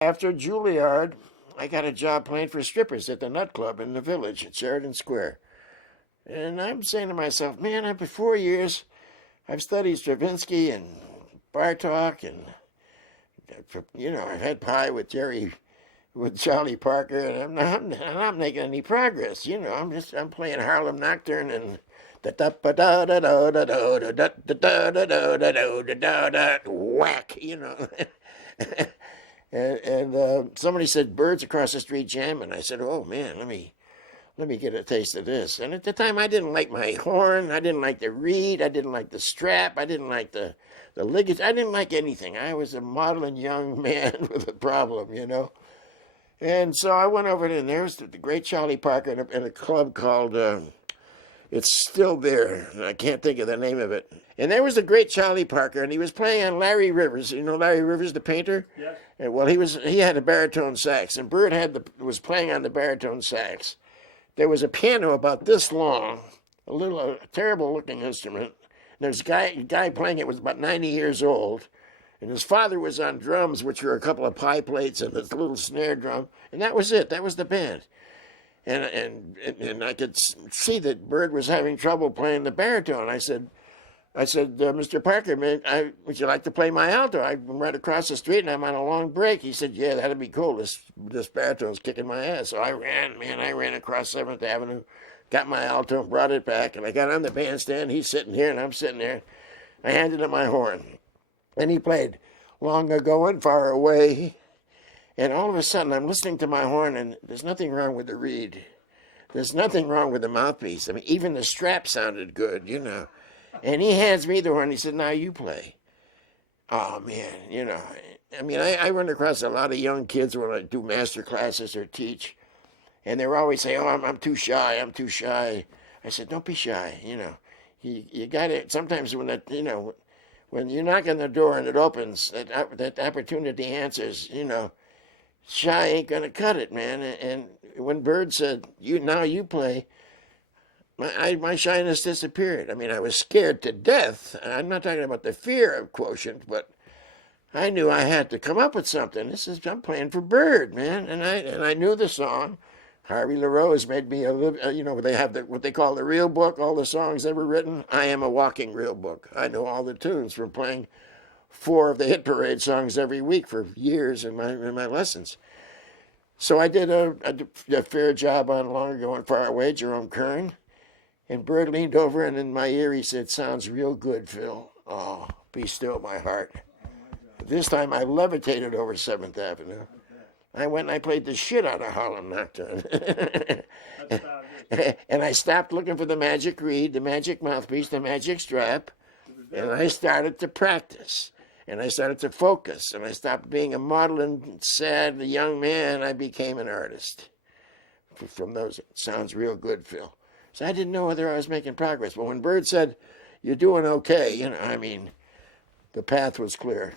After Juilliard, I got a job playing for strippers at the Nut Club in the Village at Sheridan Square. And I'm saying to myself, man, after 4 years, I've studied Stravinsky and Bartok, and I've had pie with Charlie Parker, and I'm not making any progress. I'm playing Harlem Nocturne and da da da da da da da da da da da da da whack. And somebody said Birds Across the Street jamming. I said, oh man, let me get a taste of this. And at the time, I didn't like my horn. I didn't like the reed. I didn't like the strap. I didn't like the ligature. I didn't like anything. I was a modeling young man with a problem. And so I went over there, and there was the great Charlie Parker in a club called, it's still there. I can't think of the name of it. And there was the great Charlie Parker, and he was playing on Larry Rivers. You know Larry Rivers, the painter? Yes. And, well, he had a baritone sax, and Bird was playing on the baritone sax. There was a piano about this long, a terrible-looking instrument. There's a guy playing it was about 90 years old, and his father was on drums, which were a couple of pie plates and this little snare drum, and that was it. That was the band. And I could see that Bird was having trouble playing the baritone. I said, Mr. Parker, man, would you like to play my alto? I'm right across the street and I'm on a long break. He said, yeah, that'd be cool. This baritone's kicking my ass. So I ran across 7th Avenue, got my alto, brought it back, and I got on the bandstand. He's sitting here and I'm sitting there. I handed him my horn, and he played Long Ago and Far Away. And all of a sudden, I'm listening to my horn, and there's nothing wrong with the reed. There's nothing wrong with the mouthpiece. I mean, even the strap sounded good. And he hands me the horn. He said, now you play. Oh, man, I run across a lot of young kids when I do master classes or teach. And they're always saying, oh, I'm too shy. I'm too shy. I said, don't be shy. You got it. Sometimes when you knock on the door and it opens, that opportunity answers, shy ain't gonna cut it, man. And when Bird said, now you play, my shyness disappeared. I mean, I was scared to death. I'm not talking about the fear of quotient, but I knew I had to come up with something. I'm playing for Bird, man, and I knew the song. Harvey LaRose made me they have what they call the real book, all the songs ever written. I am a walking real book. I know all the tunes from playing 4 of the Hit Parade songs every week for years in my lessons. So I did a fair job on Long Ago and Far Away, Jerome Kern. And Bird leaned over, and in my ear he said, sounds real good, Phil. Oh, be still my heart. This time I levitated over 7th Avenue. I went and I played the shit out of Harlem Nocturne. And I stopped looking for the magic reed, the magic mouthpiece, the magic strap, and I started to practice. And I started to focus, and I stopped being a maudlin, sad young man. I became an artist. From those, it sounds real good, Phil. So I didn't know whether I was making progress. But when Bird said, you're doing okay, the path was clear.